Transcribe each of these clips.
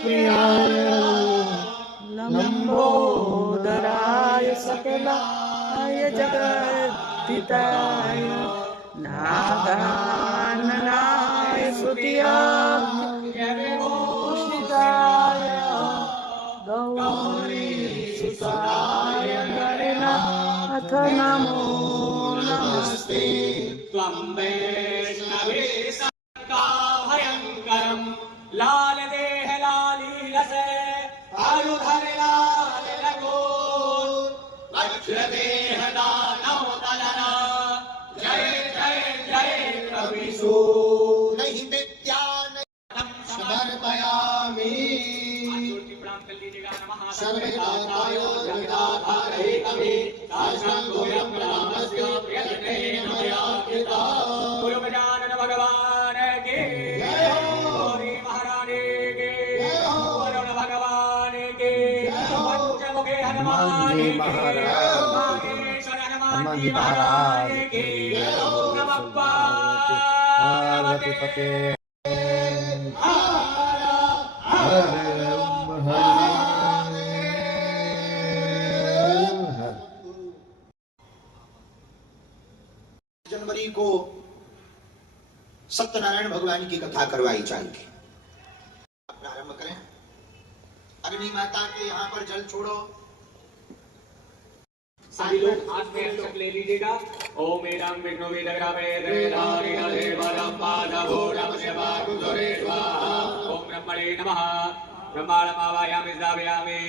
प्रियाय लंबोदराय सकलाय जगद्दिताय नागाननाय स्तुत्याभूषिताय गौरीसुताय गणनाथ नमो नमस्ते। त्वं वैष्णवे भयंकरं लाल देह लाली रसे आयुधर लाल लगो वज्र देह दानव दलना जय जय जय कविसु नहीं विद्या समर्पयामि। सर्वदाताय जगदाधारे कवि साष्टांगोऽयं प्रणामस्य प्रियजने मया कृता। गुरु गजानन भगवान के जय हो, गौरी महारानी के जय हो, वरुण भगवान के पंचमुखे हनुमान के नागेश्वर हनुमान जी महाराज के जय हो। नमः पार्वती जनवरी को सत्यनारायण भगवान की कथा करवाई जाएगी। प्रारंभ करें। अग्नि माता के यहाँ पर जल छोड़ो। सभी लोग हाथ में अक्षत ले लीजिएगा। ओम एरं विष्णु विदग्रामे त्रिधारी देवरं पादभूरं शिवाकुसुरे स्वाहा। ओम ब्रह्मणे नमः। ब्रह्माणमावायामि स्थापयामि।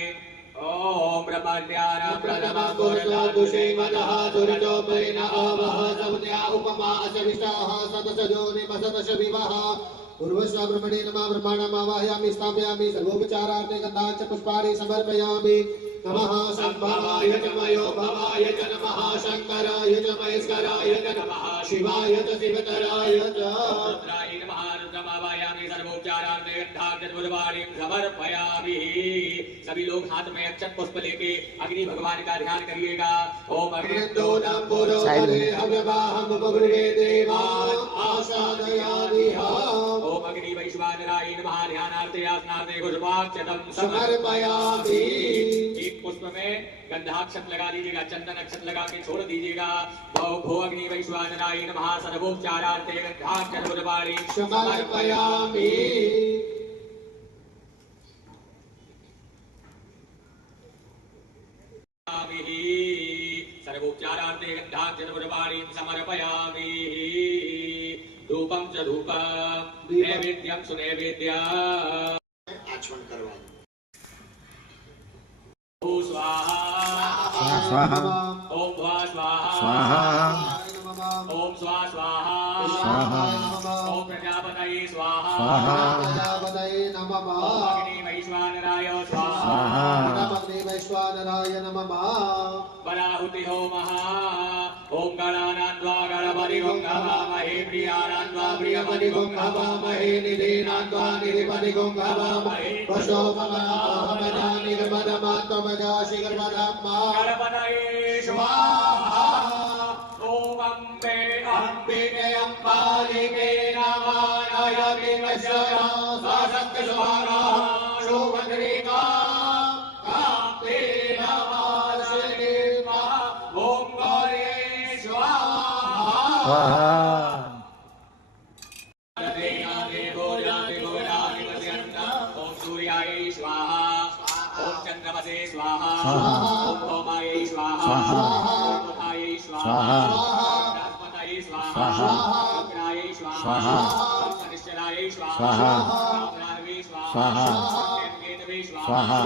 ओम ब्रह्मज्ञान प्रथमं पुरुषोदुषे मनः सुरजोपरि न आवः सौद्या उपमा असविष्टाः सतसजोनि मसतश विवः। पूर्वस्व ब्रह्मणे नमः। ब्रह्माणमावायामि स्थापयामि। सर्वोपचारार्थे गन्धाञ्च पुष्पाणि समर्पयामि। नमः संभवाय च मयोभवाय च नमः शंकराय च महेश्वराय च नमः शिवाय च शिवतराय च रुद्राय नमः। रुद्रमावायामि सर्वोपचारार्थे गन्धाञ्च समर्पयामि। सभी लोग हाथ में अक्षत पुष्प लेके अग्नि भगवान का ध्यान करिएगा। ओम अग्निदोदं पुरोहरे अव्यवाहं बभुवे देवान् आसादयामिह। ओम अग्नि वैश्वानराय नमः। ध्यानार्थे आसनार्थे पुष्पाक्षतं समर्पयामि। एक पुष्प में गंधाक्षत लगा दीजिएगा, चंदन अक्षत लगा के छोड़ दीजिएगा। भो अग्नि वैश्वानराय नमः। सर्वोपचारार्थे गंधाक्षत पुष्पाणि समर्पयामि। सर्वोपचारार्थे गन्धाक्षत पुष्पाणि समर्पयामि। धूपं च धूपं नैवेद्यं सुनैवेद्यम् आचमन करवाएं। ओम स्वाहा स्वाहा ओम भुवा स्वाहा स्वाहा ओम स्वाहा स्वाहा स्वाहा ओम प्रजापतये स्वाहा स्वाहा प्रजापतये नमः। ओम अग्नि वैश्वानराय स्वाहा स्वाहा ओम अग्नि वैश्वानराय नमः। वराहुति होमः। ओम गणानान्वा गणपतिं हवामहे प्रियानान्वा प्रियपतिं हवामहे निधीनान्वा निधिपतिं हवामहे वशोमनामनानि गणपतये स्वाहा। ओम अम्बे अम्बिके अम्बालिके नमाय विमशया साशक्ति स्वाहा शोभद्रिका काप्ते नमास्ते ओम गौरी स्वाहा। ओम सूर्याय स्वाहा। ओम चंद्रमसे स्वाहा। ओम भौमाय स्वाहा। ओम बुधाय स्वाहा। ओम बृहस्पतये स्वाहा। ओम शुक्राय स्वाहा। ओम शनिश्चराय स्वाहा। ओम राहवे स्वाहा। ओम केतवे स्वाहा।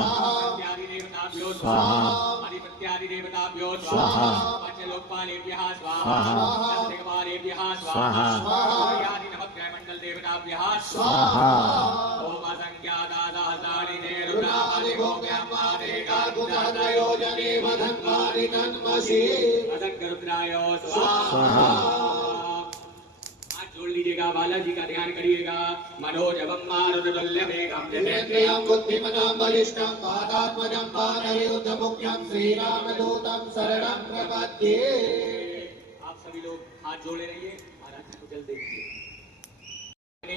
इत्यादिदेवताभ्यो स्वाहा। अधिपत्यादिदेवताभ्यो स्वाहा। पंचलोकपालेभ्यः स्वाहा। दशदिक्पालेभ्यः स्वाहा। आदिनवग्रहमण्डल देवताभ्यः स्वाहा। ओम असंख्यातानि देवतानि मधन्वानि तन्मसि असंख्यरुद्राय स्वाहा। हाथ जोड़ लीजिएगा, बालाजी का ध्यान करिएगा। मनोजवं मारुततुल्यवेगं जितेन्द्रियं बुद्धिमतां बलिष्ठं वातात्मजं वानरयुद्धमुख्यं श्रीरामदूतं शरणं प्रपद्ये। आप सभी लोग हाथ जोड़े रहिए, महाराज को जल दीजिए।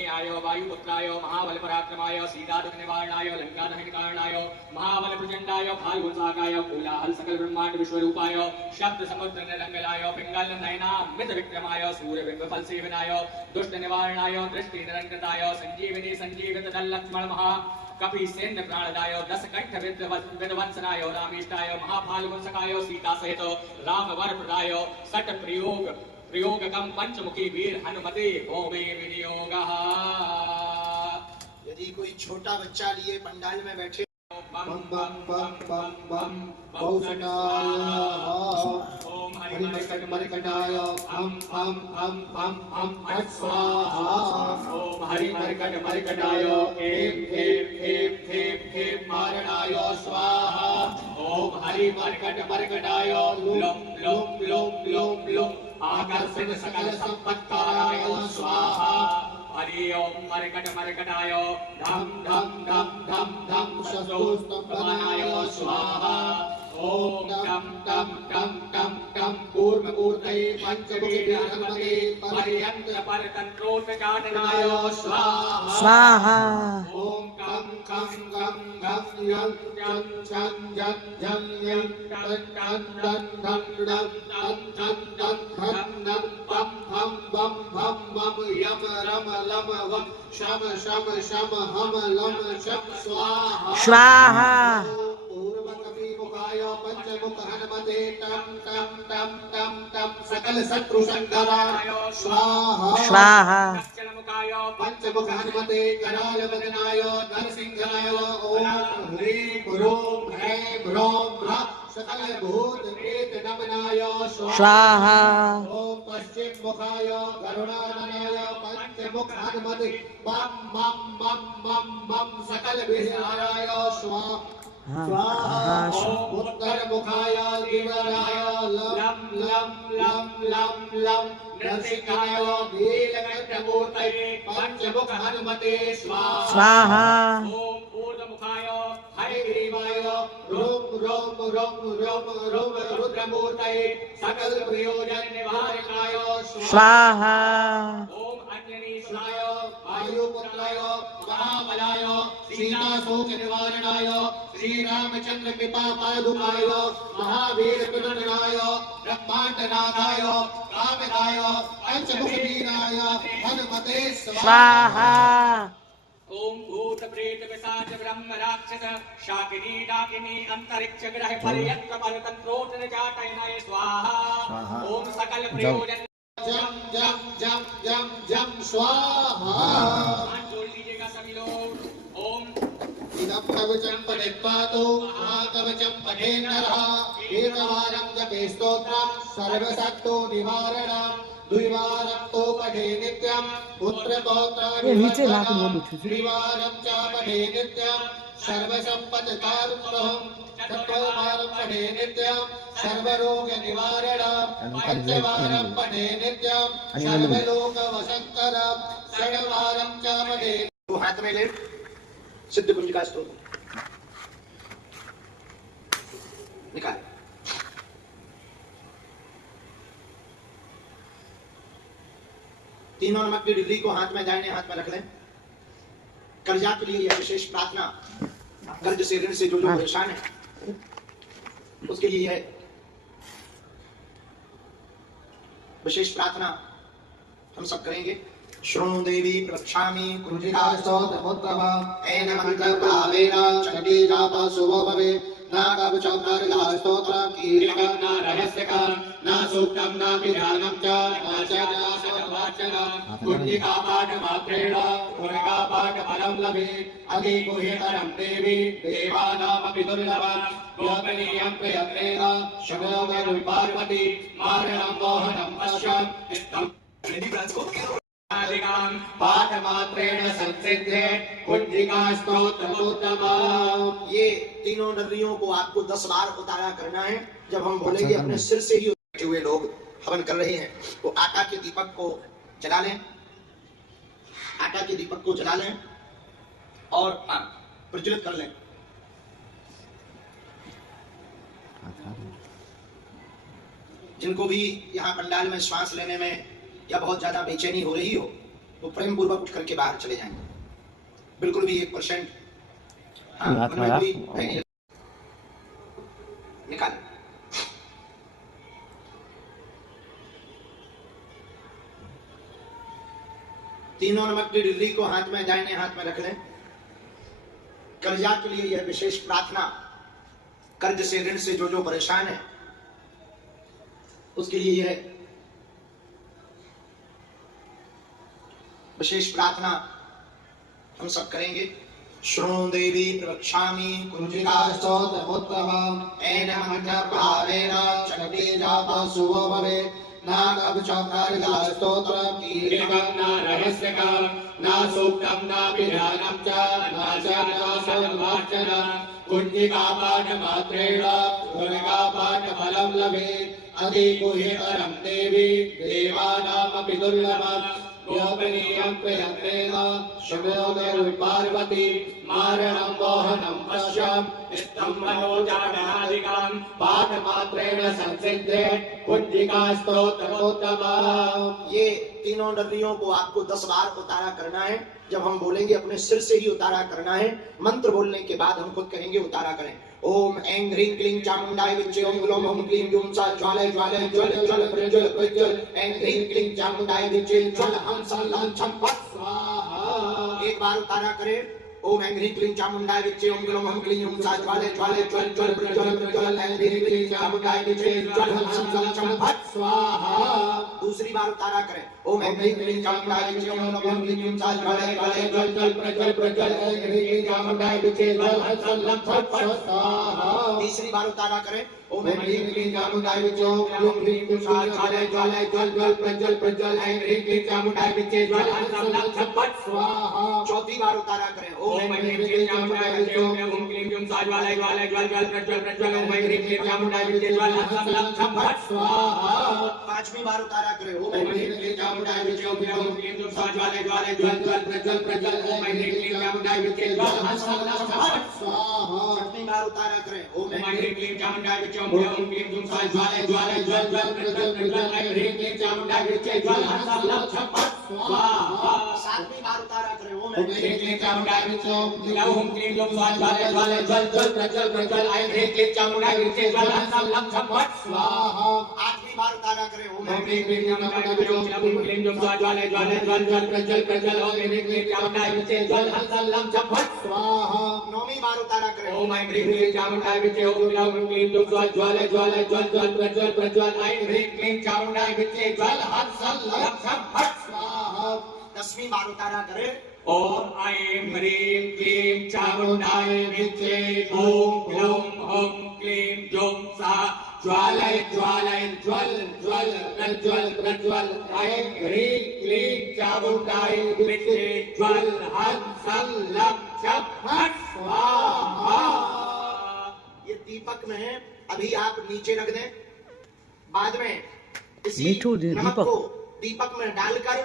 आंजनेयाय वायुपुत्राय महाबल पराक्रमाय सीता दुख निवारणाय लंका दहन कारणाय महाबल प्रचंडाय फाल्गुन साकाय कोलाहल सकल ब्रह्मांड विश्वरूपाय शब्द समुद्र निरंगलाय पिंगल नयनामित विक्रमाय सूर्यबिंब फल सेवनाय दुष्ट निवारणाय दृष्टि निरंकृताय संजीवनी संजीवित दल लक्ष्मण महा कपि सैन्य प्राणदाय दस कंठ विध्वंसनाय रामेष्टाय महाफाल्गुन सकाय सीता सहित राम वर प्रदाय सट प्रयोगकम पंचमुखी वीर हनुमते भौमे विनियोगः। यदि कोई छोटा बच्चा लिए पंडाल में बैठे बम बम बम बम बम बहुसनाय ओम हरि मरकटाय हम फट स्वाहा ओम हरि मरकटाय एम मारणाय स्वाहा ओम हरि मरकटाय लुम आकर्षण सकल संपत्काराय स्वाहा हरि ओम मरकटाय धम धम धम धम धम शत्रुस्तंभनाय स्वाहा ओम टम टम टम टम टम कूर्ममूर्तये पंचमुखी पर्यंत परतंत्रोत्चाटनाय स्वाहा ओम कं कं गं गं यं यं चं जं जं यं टं टं टं धं धं तं तं तं धं धं पं भं बं भं बं यम रम लम वम शम शम शम हम लम शम स्वाहा पंचमुख हनुमते टम टम टम टम टम सकल शत्रु संहाराय स्वाहा पंचमुख हनुमते कराल वदनाय नरसिंहाय ओम ह्रीं ह्रूं ह्रैं ह्रौं ह्रः सकल भूत प्रेत नमनाय स्वाहा ओम पश्चिम मुखाय करुणाननाय पंचमुख हनुमते बम बम बम बम बम सकल विहाराय स्वाहा उत्तर मुखाय दिवराय लम लम लम लम लम नरसिंहाय नीलकंठमूर्तये पंचमुख हनुमते स्वाहा ओम ऊर्ध्वमुखाय हयग्रीवाय रोम रोम रोम रोम रोम रुद्रमूर्तये सकल प्रयोजन निवारणाय स्वाहा ओम अंजनीशाय वायुपुत्राय महाबलाय सीता शोक निवारणाय श्री रामचंद्र कृपा पादुकाय महावीर प्रदनाय ब्रह्मांड नाथाय कामदाय पंचमुख वीराय हनुमते स्वाहा ओम भूत प्रेत पिशाच ब्रह्म राक्षस शाकिनी डाकिनी अंतरिक्ष ग्रह पर्यंत परतंत्रोत्न चाटनाय स्वाहा ओम सकल प्रयोजन जम जम जम जम जम स्वाहा जोड़ लीजिएगा सभी लोग ओम इदं कवचं पठित्वातो महाकवचं पठेन्नरः एकवारं जपे स्तोत्रं सर्वशक्तो निवारणं द्विवारं तो पठे नित्यं पुत्रपौत्रविवर्धनं त्रिवारं च पठे नित्यं सर्वसम्पत्कारुण्यं चतुर्वारं पठे नित्यं सर्वरोगनिवारणं पञ्चवारं पठे नित्यं सर्वलोकवशङ्करं षड्वारं च पठे। हाथ में ले सिद्ध कुंज का स्तोत्र निकाल तीनों नमक की डिग्री को हाथ में दाहिने हाथ में रख लें। कर्जा के लिए यह विशेष प्रार्थना, कर्ज से ऋण से जो परेशान है उसके लिए है विशेष प्रार्थना हम सब करेंगे। शृणु देवी प्रक्षामि कुंजिका स्तोत्रमुत्तम एन मंत्रभावेन चण्डी जापा शुभो भवेत्। न कवचोपर्गा स्तोत्रं कीर्तनं न रहस्यकं न सूक्तं न विधानं च कुंजिका पाठमात्रेण कुंजिका पाठफलं लभेत्। अधिगुह्यतरं देवी देवानामपि दुर्लभं गोपनीयं प्रयत्नेन शमोदरं पार्वती मारणं मोहनं पश्यन् पाठमात्रेण संसिद्धे कुंजिका स्तोत्रमुत्तमम्। ये तीनों नगरियों को आपको 10 बार उतारा करना है। जब हम बोलेंगे अपने सिर से ही बैठे हुए लोग हवन कर रहे हैं वो आटा के दीपक को जला लें, आटा के दीपक को जला लें और प्रज्वलित कर लें। जिनको भी यहाँ पंडाल में श्वास लेने में या बहुत ज्यादा बेचैनी हो रही हो वो प्रेम पूर्वक उठ करके बाहर चले जाएंगे, बिल्कुल भी 1% निकाल। तीनों नमक की डिग्री को हाथ में, दाहिने हाथ में रख लें। कर्जा के लिए यह विशेष प्रार्थना, कर्ज से, ऋण से जो जो परेशान है उसके लिए यह विशेष प्रार्थना हम सब करेंगे। शृणु देवी प्रवक्ष्यामि कुंजिका स्तोत्रमुत्तमम् एन मन्त्रभावेन चक्रे जाता शुभो भवेत्। नागभुजङ्गारिका स्तोत्रं कीर्तनं न रहस्यकं न सूक्तं न विधानं च न सर्वार्चनं कुंजिका पाठमात्रेण दुर्गापाठफलं लभेत्। अधिगुह्यतरं देवी देवानामपि दुर्लभम् गोपनीयं प्रयत्नेन शुभोदय पार्वती मारणं मोहनं पश्यं इत्थं मनोजागरादिकं पाठमात्रेण संसिद्धे कुंजिका स्तोत्रमुत्तमम्। ये तीनों डर्रियों को आपको 10 बार उतारा करना है। जब हम बोलेंगे अपने सिर से ही उतारा करना है, मंत्र बोलने के बाद हम खुद कहेंगे उतारा करें। ओम ऐं ह्रीं क्लीं चामुंडाय विच्चे ओम ग्लौं हुं क्लीं जुं सा ज्वालय ज्वालय ज्वल ज्वल प्रज्वल प्रज्वल ऐं ह्रीं क्लीं चामुंडाय विच्चे ज्वल हम సం లం छम फट स्वाहा। एक बार उतारा करें। ओम ऐं ह्रीं क्लीं चामुंडाय विच्चे ओम ग्लौं हुं क्लीं जुं सा ज्वालय ज्वालय ज्वल ज्वल प्रज्वल प्रज्वल ऐं ह्रीं क्लीं चामुंडाय विच्चे ज्वल हम సం లం छम फट स्वाहा। दूसरी बार उतारा करें। ओम ऐं ह्रीं क्लीं चामुंडाय विच्चे ओम ग्लौं हुं क्लीं जुं सा ज्वालय ज्वालय ज्वल ज्वल प्रज्वल प्रज्वल ऐं ह्रीं क्लीं चामुंडाय विच्चे ज्वल हम సం లం छम फट स्वाहा। तीसरी बार उतारा करें। ओम ऐं ह्रीं क्लीं चामुंडाय विच्चे ओम ग्लौं हुं क्लीं जुं सा ज्वालय ज्वालय ज्वल ज्वल प्रज्वल प्रज्वल ऐं ह्रीं क्लीं चामुंडाय विच्चे ज्वल हम సం లం छम फट स्वाहा। चौथी बार उतारा करें। ओम ऐं ह्रीं क्लीं चामुंडाय विच्चे ओम ग्लौं हुं क्लीं जुं सा ज्वालय ज्वालय ज्वल ज्वल प्रज्वल प्रज्वल ओम ऐं ह्रीं क्लीं चामुंडाय विच्चे ज्वल हम సం లం छम फट स्वाहा। पांचवी बार उतारा करें। ओम ऐं ह्रीं क्लीं चामुंडाय विच्चे ओम ग्लौं हुं क्लीं जुं सा ज्वालय ज्वालय ज्वल ज्वल प्रज्वल प्रज्वल ओम ऐं ह्रीं क्लीं चामुंडाय विच्चे ज्वल हम సం లం छम फट स्वाहा। छठवीं बार उतारा करें। ओम ऐं ह्रीं क्लीं चामुंडाय विच्चे ओम ग्लौं हुं क्लीं जुं सा ज्वालय ज्वालय ज्वल ज्वल प्रज्वल प्रज्वल ऐं ह्रीं क्लीं चामुंडाय विच्चे ज्वल हम సం లం छम फट स्वाहा। सातवीं बार उतारा करें। ओम ऐं ह्रीं क्लीं चामुंडाय विच्चे ओम ग्लौं हुं क्लीं जुं सा ज्वालय ज्वालय ज्वल ज्वल प्रज्वल प्रज्वल ऐं ह्रीं क्लीं चामुंडाय विच्चे ज्वल हम సం లం छम फट स्वाहा। आठवीं बार उतारा करें। ओम ऐं ह्रीं क्लीं चामुंडाय विच्चे ओम ग्लौं हुं क्लीं जुं सा ज्वालय ज्वालय ज्वल ज्वल प्रज्वल प्रज्वल ओम ऐं ह्रीं क्लीं चामुंडाय विच्चे ज्वल हम సం లం छम फट स्वाहा। नौवीं बार उतारा करें। ओम ऐं ह्रीं क्लीं चामुंडाय विच्चे ओम ग्लौं हुं क्लीं जुं सा ज्वालय ज्वालय ज्वल ज्वल प्रज्वल प्रज्वल ऐं ह्रीं क्लीं चामुंडाय विच्चे ज्वल हम సం లం छम फट स्वाहा। 10वीं बार उतारा करें। ओम ऐं ह्रीं क्लीं चामुंडाय विच्चे ओम ग्लौं हुं क्लीं जुं सा ज्वालय ज्वालय ज्वल ज्वल प्रज्वल प्रज्वल ऐं ह्रीं क्लीं चामुंडाय विच्चे ज्वल हम సం లం छम फट स्वाहा। ये दीपक में है, अभी आप नीचे रख दें। बाद में इसी नमक को दीपक में डालकर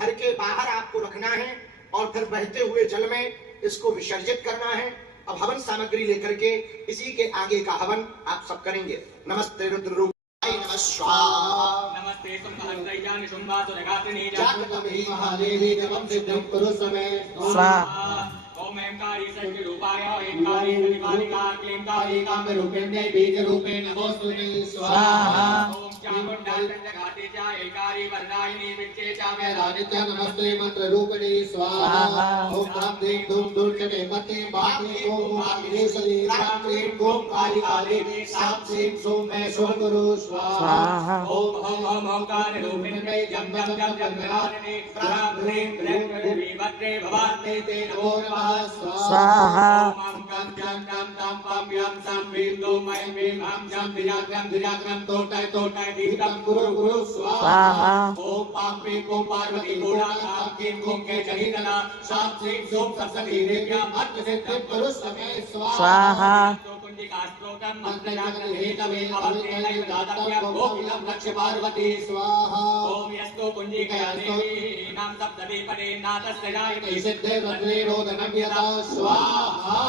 घर के बाहर आपको रखना है और फिर बहते हुए जल में इसको विसर्जित करना है। अब हवन सामग्री लेकर के इसी के आगे का हवन आप सब करेंगे। नमस्ते रुद्र रूपाय नमः स्वाहा। नमस्ते शुंभासुरैयानि शुंभासुरघातिनी जातकमहि महादेवी नमः सिद्धं कुरु समे स्वाहा। ओम ऐंकारी शक्ति रूपाय ऐंकारी कलिकालिका क्लींकारी कामरूपिण्यै बीजरूपेण नमोस्तुते स्वाहा। ओम चामुंडाय घाते च ऐंकारी वरदायिनी विच्चे च मे रानित्य नमस्ते मंत्र रूपिणी स्वाहा। ओम राम देव धूम दुर्चटे मते बाके ओम आग्नेश्वरी राम क्लीं ओम काली काली साम सीं सोम मैं सोम गुरु स्वाहा। ओम हम हम ओंकार रूपिण्यै जम जम जम जम गणानिने राम ह्रीं क्लीं देवी भद्रे भवाते ते नमो नमः स्वाहा। ओम गं गं गं तम पम यम सम वीं दोम ऐं वीं हम जम धिजाग्रम तोटाय तोटाय दीप्तं गुरु गुरु स्वाहा। ओम पापे को पार्वती गोड़ा नाम कीं कुं के जहितना शाम सीं सोम सरस्वती देव्यां भक्त सिद्धिं गुरु समे स्वाहा। कुंजिका स्तोत्रं मंत्र जागरण हेतवे अवतेन दातव्यं गोकुलं लक्ष्य पार्वती स्वाहा। ओम यस्तो कुंजिकया देवी नाम सप्तमी पदे नाथस्य जायते सिद्धे वज्रे रोदनं यदा स्वाहा।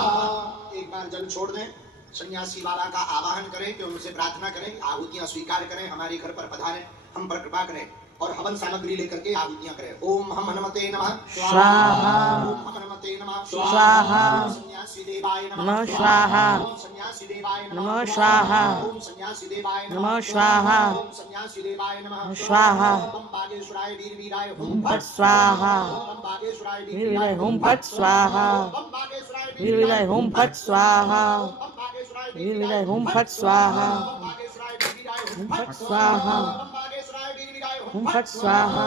एक बार जल छोड़ दें। सन्यासी बाबा का आवाहन करें कि उनसे प्रार्थना करें, आहुतियां स्वीकार करें, हमारे घर पर पधारें, हम पर कृपा करें। और हवन सामग्री लेकर के आहुतियां करें। ओम हम हनुमते नमः स्वाहा ओम हम हनुमते नमः स्वाहा ओम सन्यासी देवाय नमः नमः स्वाहा ओम सन्यासी देवाय नमः स्वाहा ओम सन्यासी देवाय नमः स्वाहा ओम सन्यासी देवाय नमः स्वाहा ओम बागेश्वराय वीर वीराय हुम हुम फट स्वाहा ओम बागेश्वराय वीर विलय हुम फट स्वाहा ओम बागेश्वराय वीर विलय हुम फट स्वाहा ओम बागेश्वराय वीर विलय हुम फट स्वाहा ओम बागेश्वराय वीर वीराय हुम फट स्वाहा ओम बागेश्वराय वीर वीराय हुम फट स्वाहा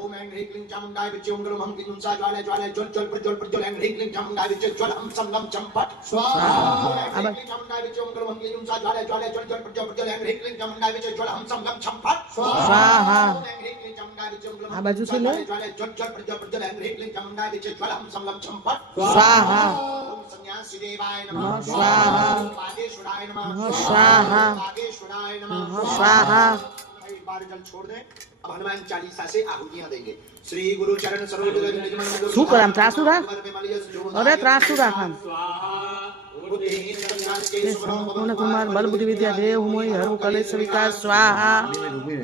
ओम ऐं ह्रीं क्लीं चामुण्डाय विद्ये ओं ग्लौं हं क्लीं सा ज्वालाय ज्वालाय ज्वल ज्वल प्रज्वल प्रज्वल ऐं ह्रीं क्लीं चामुण्डाय विद्ये ज्वल हम सं गम चम फट स्वाहा ओम ऐं ह्रीं क्लीं चामुण्डाय विद्ये ओं ग्लौं हं क्लीं सा ज्वालाय ज्वालाय ज्वल ज्वल प्रज्वल प्रज्वल ऐं ह्रीं क्लीं चामुण्डाय विद्ये ज्वल हम सं गम चम फट स्वाहा ओम ऐं ह्रीं क्लीं चामुण्डाय विद्ये ओं ग्लौं आ बाजू से ले ज्वालाय ज्वल ज्वल प्रज्वल प्रज्वल ऐं ह्रीं क्लीं चामुण्डाय विद्ये ज्वल हम सं गम चम फट स्वाहा ओम सन्यासी देवाय नमः नमः स्वाहा ओम बागेश्वराय नमः नमः स्वाहा बागेश्वराय नमः नमः स्वाहा एक बार जल छोड़ दें। अब हनुमान चालीसा से आहुतियां देंगे। श्री गुरु चरण सरोज रज निज मन मुकुर શું કરે આમ ત્રાસુ રાખ स्वाहा અરે ત્રાસુ રાખ આમ बुद्धिहीन संज्ञान के તે सुब्रह्म સંપૂર્ણ કુમાર બલ બુદ્ધિ વિદ્યા દેવ મોય હરુ કલેશ વિકાસ સ્વાહા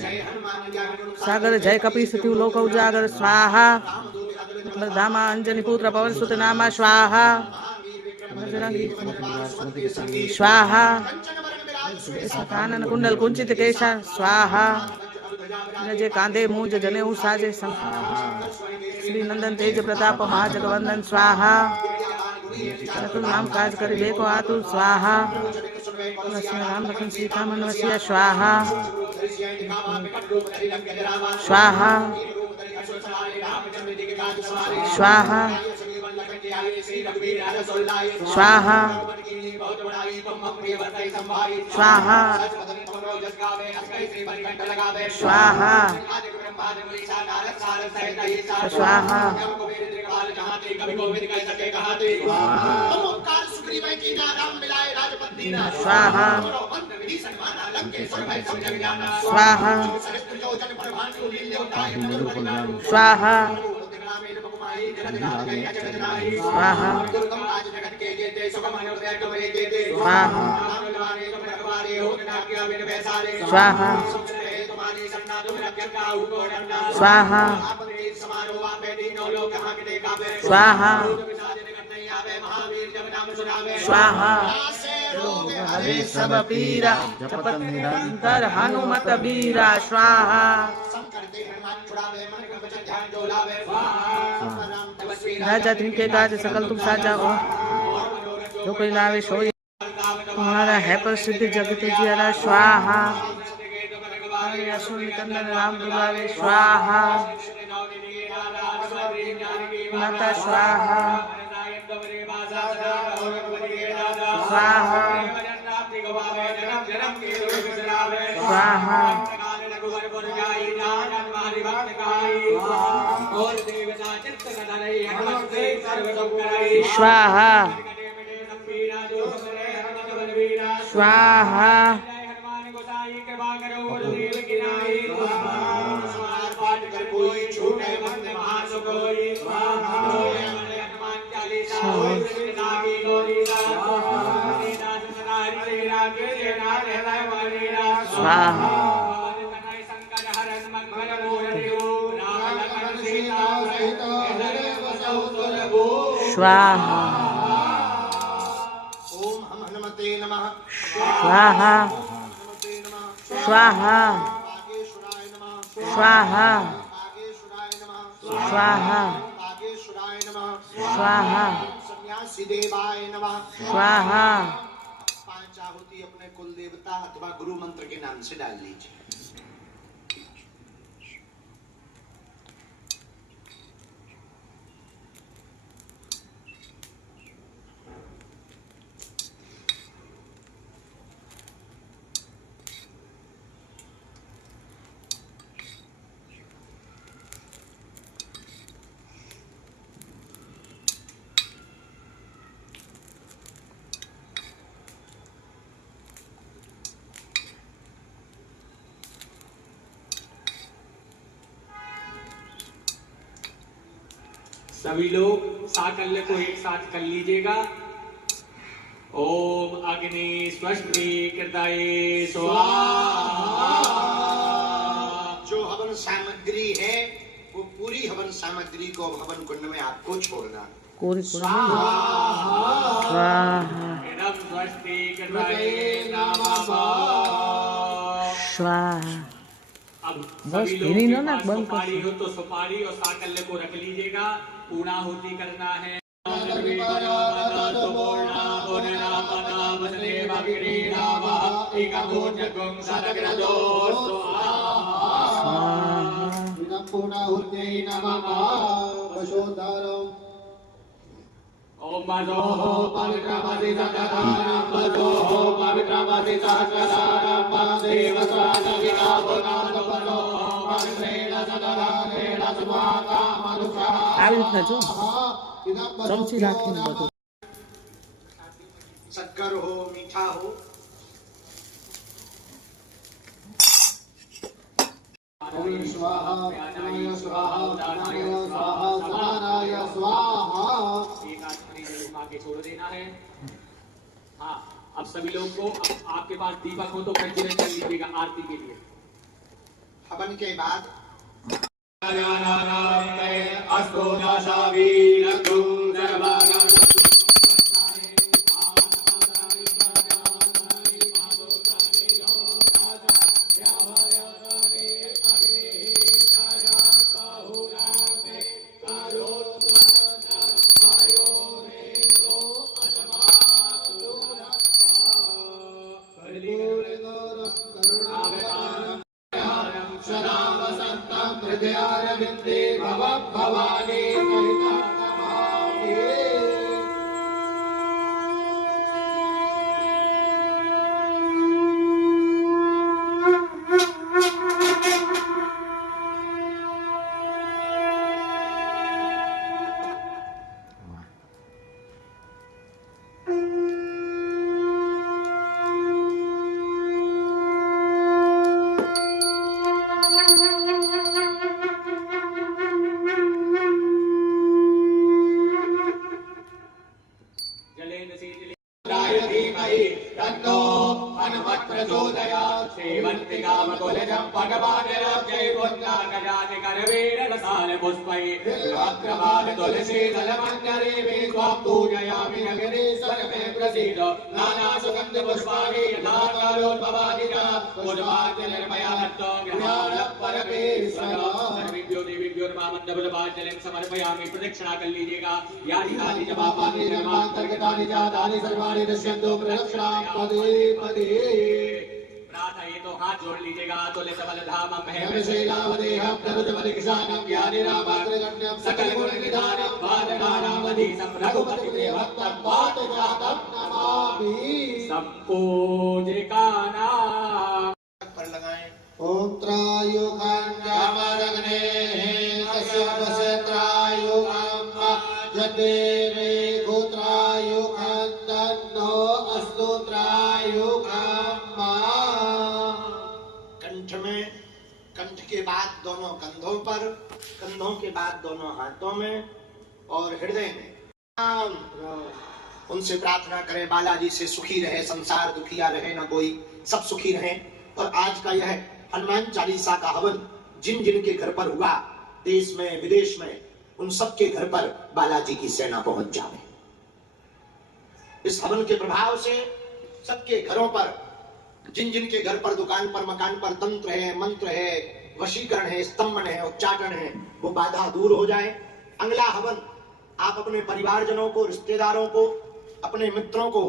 जय हनुमान ज्ञान गुण सागर जय कपि सत्यु लोक उजागर स्वाहा धामा अंजनी पुत्र पवन सुत नामा स्वाहा स्वाहा कानन कुंडल कुंचित केशा स्वाहा जे कांधे मूंज जनेऊ साजे श्री नंदन तेज प्रताप महाजगवंदन स्वाहा नाम काज कर देखो आतु स्वाहा राम लखन सीता मन वसिया स्वाहा स्वाहा स्वाहा स्वाहा स्वाहा स्वाहा स्वाहा स्वाहा स्वाहा स्वाहा स्वाहा स्वाहा स्वाहा स्वाहा स्वाहा हरे सब पीरा जपत निरंतर हनुमत बीरा स्वाहा राजा तिनके काज सकल तुम साजा हो जो कोई लावे सोई तुम्हारा है प्रसिद्ध जगत जियारा स्वाहा असुर निकंदन राम दुलारे स्वाहा माता स्वाहा स्वाहा स्वाहा स्वाहा स्वाहा स्वाहा स्वाहा ओम हम हनुमते नमः स्वाहा स्वाहा बागेश्वराय नमः स्वाहा बागेश्वराय नमः स्वाहा बागेश्वराय नमः स्वाहा सन्यासी देवाय नमः स्वाहा 5 आहुति अपने कुल देवता अथवा गुरु मंत्र के नाम से डाल लीजिए। सभी लोग साकल्य को एक साथ कर लीजिएगा। ओम अग्नि स्वस्ति कृताये स्वाहा। जो हवन हवन सामग्री है वो पूरी हवन सामग्री को हवन कुंड में आपको छोड़ना। कोरी स्वाहा इदं स्वस्ति कृताये नमः। स्वाहा। अब बस सभी लोग तेरी के ना ना पास बंद कर। सुपारी हो तो सुपारी और साकल्य को रख लीजिएगा, पूर्णाहुति करना है। पूर्णाहुत्यै नमः। वशोद्धारम् ओम भजोः पवित्रमसि सततारं भजोः पवित्रमसि सहस्रधारं देवसानविना पुनादपरोः पवित्रेण सततारेण सुभाकामनुषा। આવી રીતના જો ચમચી રાખીને બધું शक्कर हो मीठा हो ओम स्वाहा ओम स्वाहा दानाय स्वाहा समानाय स्वाहा। एक आध पानी माँ के छोड़ देना है। हाँ, अब सभी लोग को आपके पास दीपक हो तो प्रज्वलित कर लीजिएगा आरती के लिए। हवन के बाद हृदयारविंदे भव भवानी सहिता नमामि। समर्पयामि। प्रदक्षिणा कर लीजिएगा। यानि यानि जपापानि धर्मान्तर्गतानि च तानि सर्वाणि दृश्यन्तु प्रदक्षिणां पदे पदे। प्रार्थये तो हाथ जोड़ लीजिएगा। तुलित बलधामं हेमशैलावदेहं प्रभुजबलिकिशानं ज्ञानिरामाग्रगण्यं सकलगुणनिधानं वानराणामधीशं रघुपतिदेवतं पातजातं नमामि। संपूजिकानां पर लगाएं। ओम त्रायुकांजामरग्ने त्रायुकाम जदेवे गोत्रायुकांतन्नो अस्तु त्रायुकाम। कंठ में, कंठ के बाद दोनों कंधों पर, कंधों के बाद दोनों हाथों में और हृदय में उनसे प्रार्थना करें बालाजी से सुखी रहे संसार, दुखिया रहे ना कोई, सब सुखी रहे। और आज का यह हनुमान चालीसा का हवन जिन जिन के घर पर हुआ, देश में विदेश में, उन सब के घर पर बालाजी की सेना पहुंच जाए। इस हवन के प्रभाव से सबके घरों पर, जिन जिन के घर पर, दुकान पर, मकान पर तंत्र है, मंत्र है, वशीकरण है, स्तंभन है, उच्चाटन है, वो बाधा दूर हो जाए। अगला हवन आप अपने परिवारजनों को, रिश्तेदारों को, अपने मित्रों को